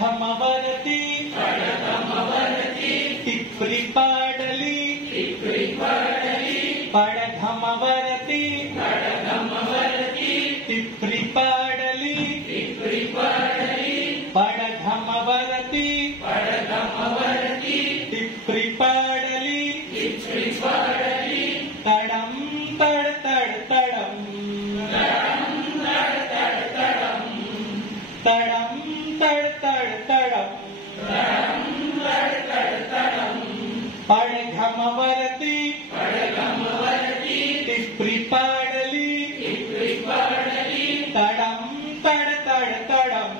पडघमवरती टिपरी पाडली पडघमवरती टिपरी पाडली पडघमवरती टिपरी पाडली तडम तड तड तडम तडम तड तड तडम पडघमवरती टिपरी पाडली तडम तड तड तडम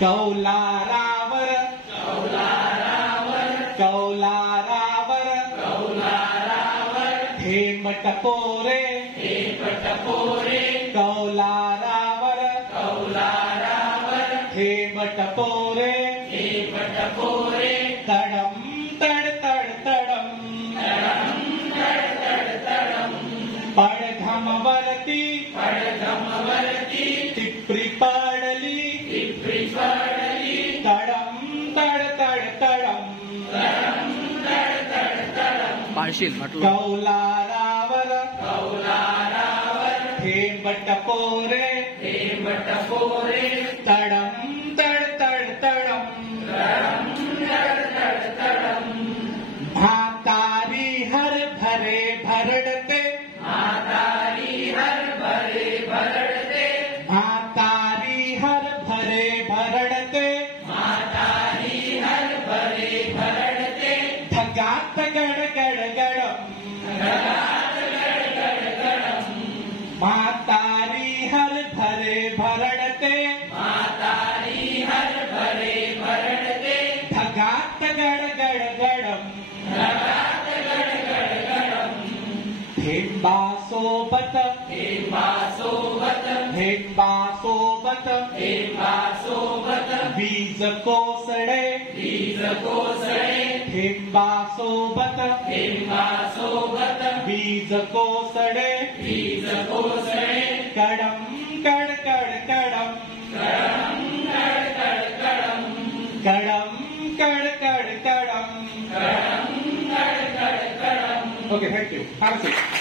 कौलारावर थेंब टपोरे कौलारावर थेंब टपोरे तडम तड तड तडम पडघमवरती टिपरी पाडली तडम तड तड तडम कौलारावर थेंब टपोरे तडम तड तड तडम भातारी हर भरे भरडते भातारी हर भरे भरडते धगात गड गड गडम भातारी हर भरे भरडते धगात गड गड गडम थेंबा सोबत बीज कोसळे थेंबा सोबत बीज कोसळे कडम कड कड कडम कडम कड कड कडम. Okay, thank you. Have a seat.